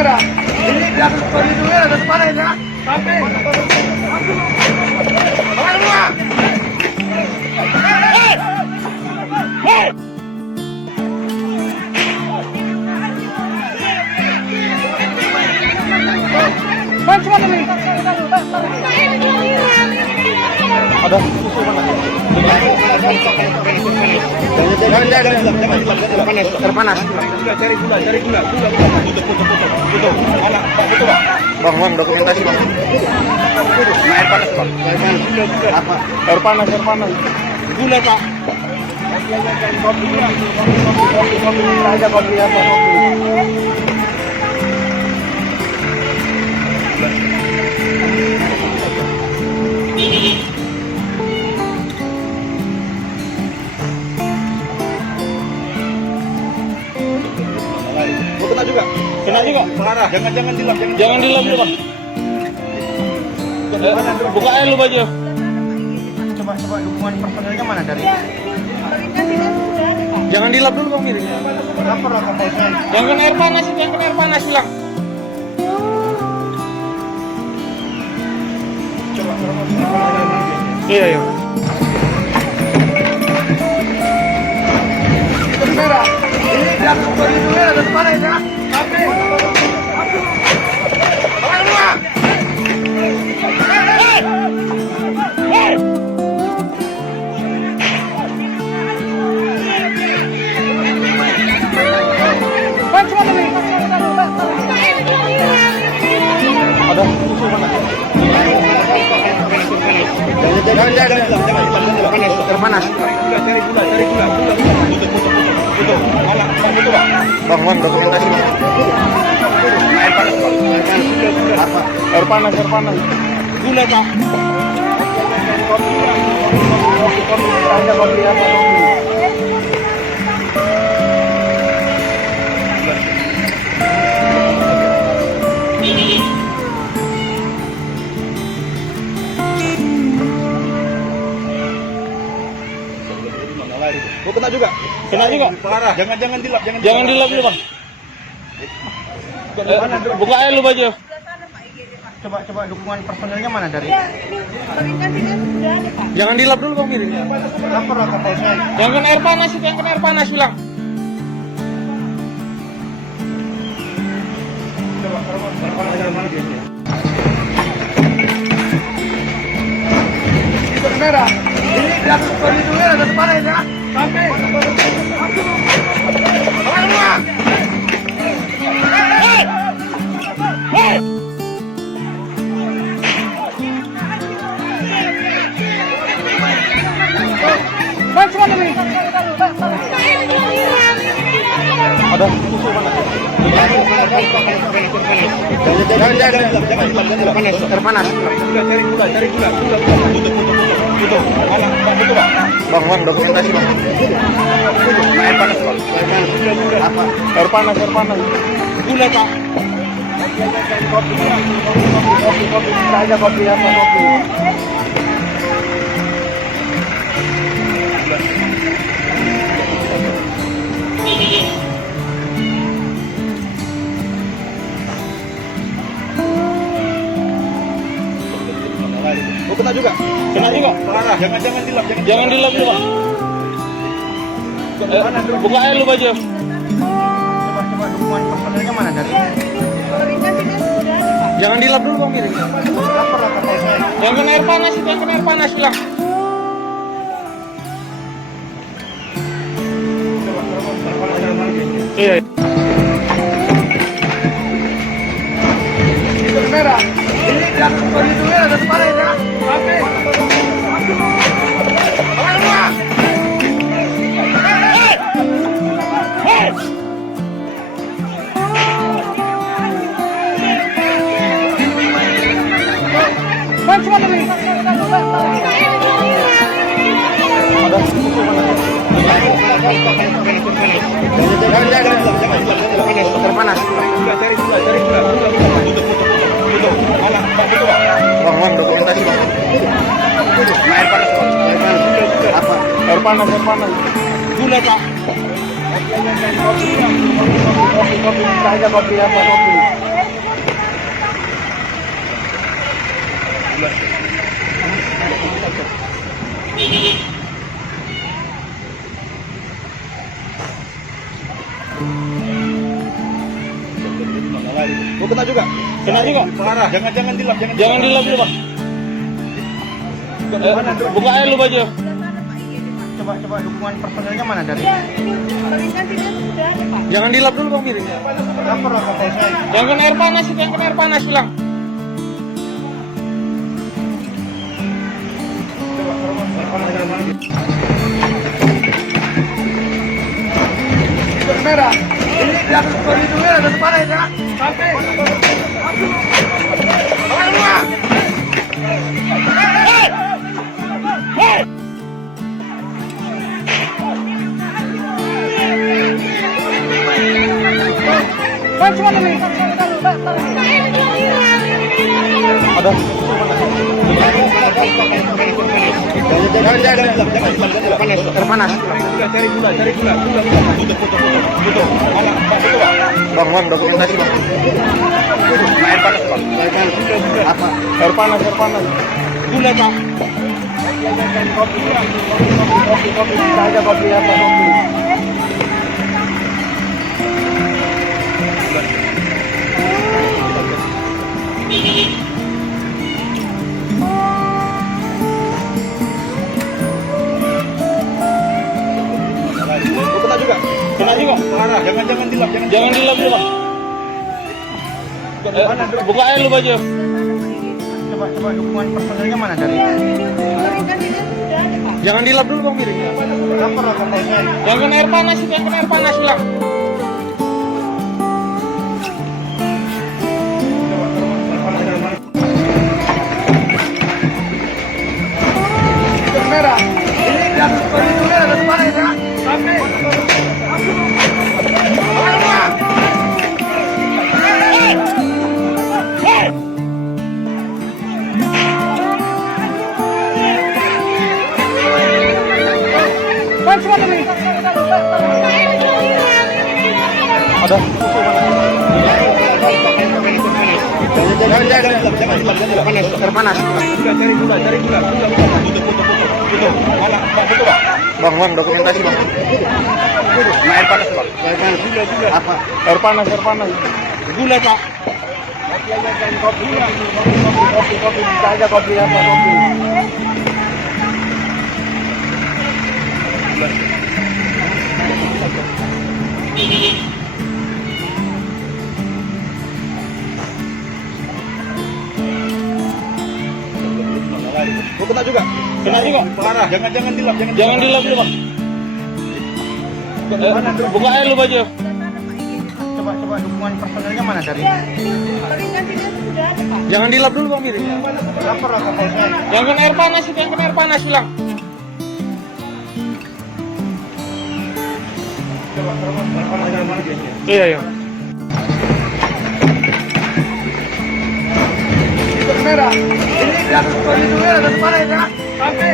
Merah. Ini di atas koridornya ada panen ya. Sampai. Mana? Ada susu mana? Jangan panas. Cari gula. Tutup. Bang, dokumentasi bang. Air panas bang. Apa? Air panas. Gula pak. Kopi apa? Kena juga. Parah. Jangan dilap. Jangan dilap dulu bang. Buka air lu baju. Coba dukungan personelnya mana dari? Jangan dilap dulu bang Miri. Lapor lah kapal saya. Jangan air panas bilang. Coba. Iya. Merah. Ini di atas koridornya ada panen ya. Sampai. Ada susu mana? Jangan panas. Cari gula. Tutup. Bang, dokumentasi bang. Air panas bang. Apa? Air panas. Gula pak. Kopi apa? Kena juga. Parah. Jangan dilap. Jangan dilap dulu bang. Buka air lu baju. Coba dukungan personelnya mana dari? Jangan dilap dulu bang Miri. Lapor lah kapal saya. Jangan air panas bilang. Merah. Ini di atas koridornya ada panen ya. Sampai. Ada susu mana? Air panas. Cari gula. Tutup. Bang, dokumentasi bang. Air panas bang. Apa? Air panas. Gula pak. Kopi apa? Kena juga. Parah. Jangan dilap. Jangan dilap dulu bang. Buka air lu baju. Coba dukungan personelnya mana dari? Jangan dilap dulu bang Miri. Lapor lah kapal saya. Jangan air panas bilang. Iya. Merah. Ini di atas koridornya ada panen ya. Sampai. Ada susu mana? Jangan panas. Cari gula. Tutup. Bang, dokumentasi bang. Air panas bang. Apa? Air panas. Gula pak. Kopi apa? Oh, kena juga. Kena juga. Parah. Jangan dilap, jangan dilap dulu, Bang. Buka air lu baju. Coba dukungan personelnya mana dari? Jangan dilap dulu, Bang, piringnya. Jangan kena air panas, jangan kena air panas, bilang. Merah. Ini di atas koridornya ada sepadan ya. Sampai. Ada. Jangan cari gula. Bang, dokumentasi, Bang. Air panas, Bang. Air panas. Gula, Bang. Kopi apa? Kena juga. Parah. Jangan dilap, jangan dilap dulu, Bang. Buka air lu baju. Coba dukungan personelnya mana dari? Jangan dilap dulu, Bang, piringnya. Jangan kena air panas, bilang. Merah. Ini di atas koridornya ada sepadan ya. Sampai. Ada. Jangan panas. Cari gula. Bang, dokumentasi, Bang. Air panas, Bang. Apa? Air panas. Gula, Pak. Kopi apa? Oh, kena juga. Parah. Jangan dilap, jangan dilap dulu, Bang. Buka air lu baju. Coba dukungan personelnya mana dari? Jangan dilap dulu, Bang, piringnya. Jangan kena air panas, bilang. Iya. Merah. Ini di atas koridornya ada sepadan ya. Sampai.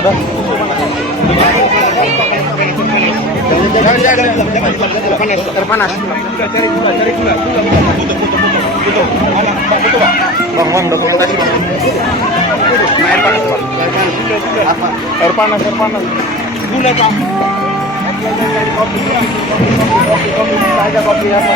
Ada. Jangan panas. Cari gula. Bang, dokumentasi, Bang. Air panas, Bang. Apa? Air panas. Gula, Bang. Kopi apa?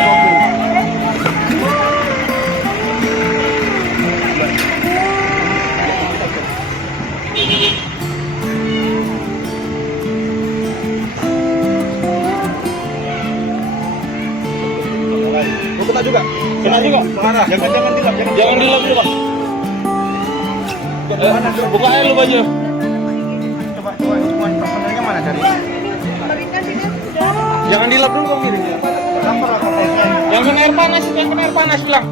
Kena juga. Parah. Jangan dilap dulu, Bang. Buka air lu baju. Coba dukungan personelnya mana dari? Jangan dilap dulu, Bang, piringnya. Jangan kena air panas, bilang.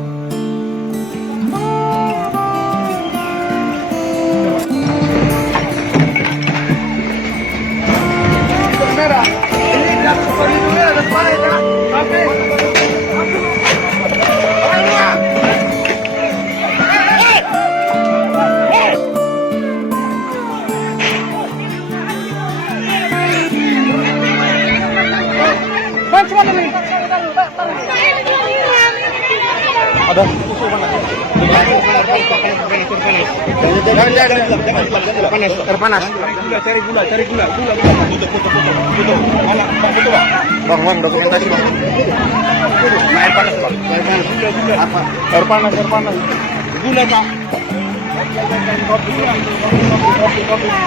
Merah. Ini di atas koridornya ada sepadan ya. Sampai. Ada susu mana? Jangan panas, air panas. Cari gula. Tutup. Mana? Bang, tutup bang. Bang, dokumentasi bang. Air panas bang. Apa? Air panas. Gula bang. Kopi.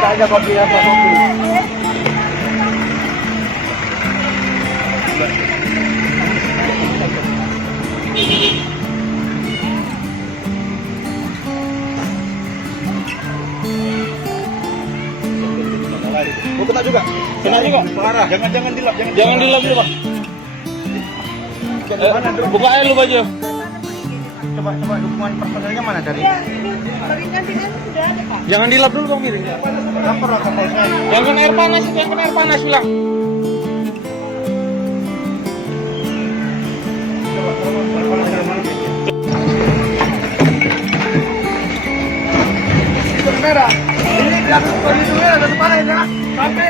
Aja kopi apa kopi. Mau kena juga? Kena juga? Parah. Jangan dilap. Jangan dilap dulu bang. Buka air lu baju. Coba dukungan personelnya mana dari? Sudah ada pak. Jangan dilap dulu bang Miring. Lapor lah komposnya. Jangan air panas ulang. Merah. Ini belakang koridornya ada kepala ya. Sampai.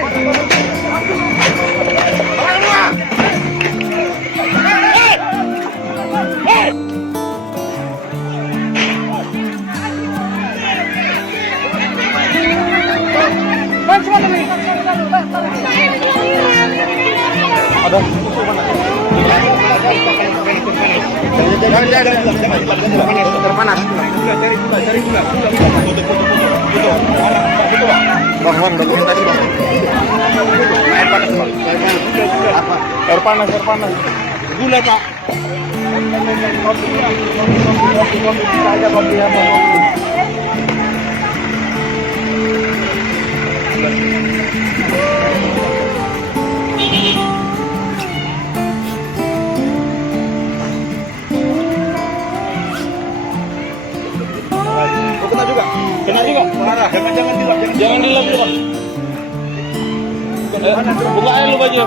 Ada susu mana? Jangan panas. Cari gula. Tutup. Bang, dokumentasi bang. Air panas bang. Apa? Air panas. Gula pak. Kopi. Aja kopi apa kopi. Kena juga? Parah. Jangan dilap. Jangan dilap dulu bang. Buka air lu baju.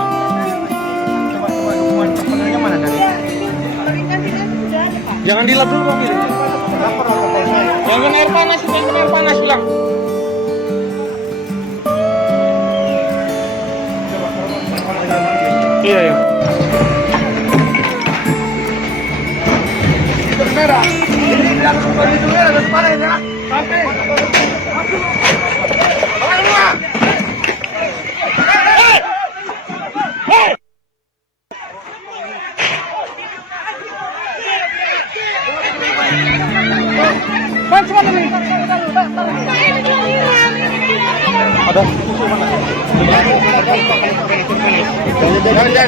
Coba dukungan personelnya mana dari? Sudah ada pak. Jangan dilap dulu bang. Lapor lah komposnya. Jangan air panas ulang. Iya. Merah. Ini belakang koridornya ada kepala ya. Sampai. Ada susu mana? Jangan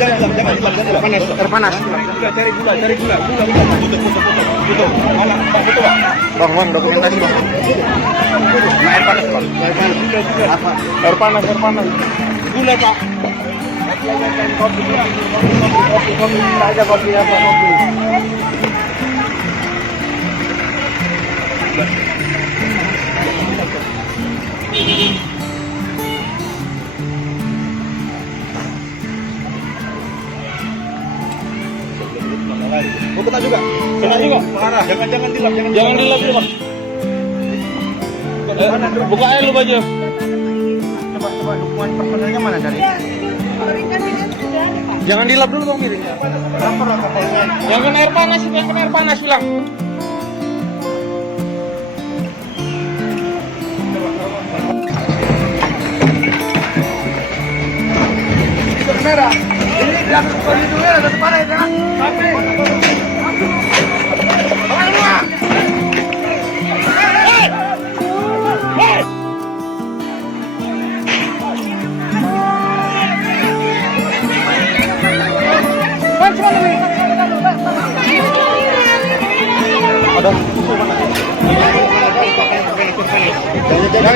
air panas. Cari gula. Tutup. Mana? Bang, tutup bang. Bang, dokumentasi bang. Air panas bang. Apa? Air panas. Gula pak. Kopi. Aja kopi apa kopi. Mau kena juga? Parah. Jangan dilap. Jangan dilap dulu bang. Buka air lu baju. Coba dukungan personelnya mana dari? Sudah ada pak. Jangan dilap dulu bang Miring. Lapor lah komposnya. Jangan air panas ulang. Merah. Ini belakang koridornya ada kepala ya. Sampai. Ada susu mana? Jangan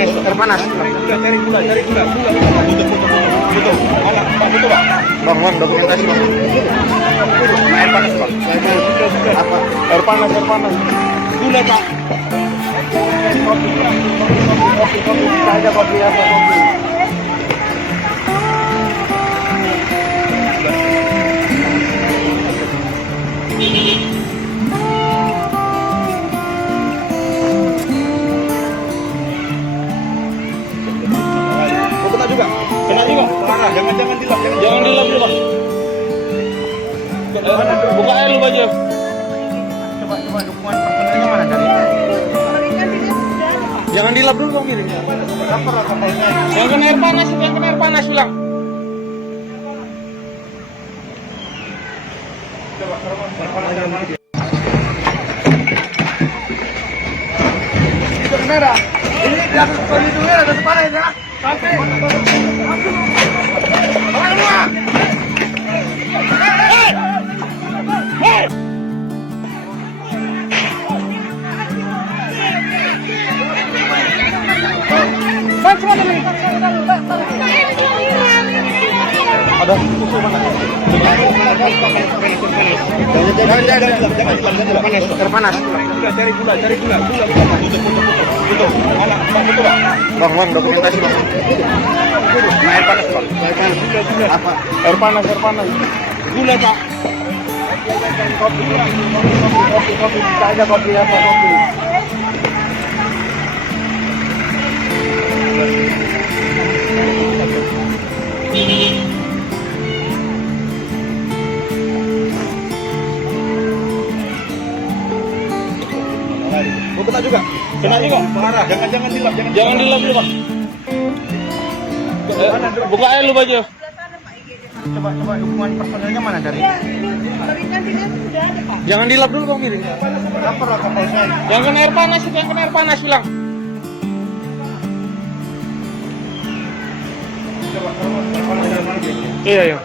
air panas. Cari gula. Tutup. Mana? Bang, tutup bang. Bang, dokumentasi bang. Air panas bang. Apa? Air panas. Gula pak. Kopi. Aja kopi apa kopi. Mau kena juga? Kena juga? marah. Jangan dilap. Jangan dilap dulu, Bang. Buka air lu baju. Coba dukungan personelnya mana dari? Jangan dilap dulu, Bang, miring. Lapor lah kapolnya. Yang kena air panas bilang. Coba telepon. Itu merah. Ini belakang kali itu merah ada kepala ya. Sampai. Ada susu mana? Jangan air panas. Cari gula. Tutup. Mana? Bang, dokumentasi bang. Air panas bang. Apa? Air panas. Gula pak. Kopi. Ada kopi apa? Kopi. Oh, kena juga. Marah. Jangan dilap. Jangan dilap dulu, Bang. Buka air lu baju. Coba dukungan personelnya mana dari? Jangan dilap dulu, Bang, miring. Lapor lah kapolnya. Yang kena air panas bilang. Coba telepon. Iya.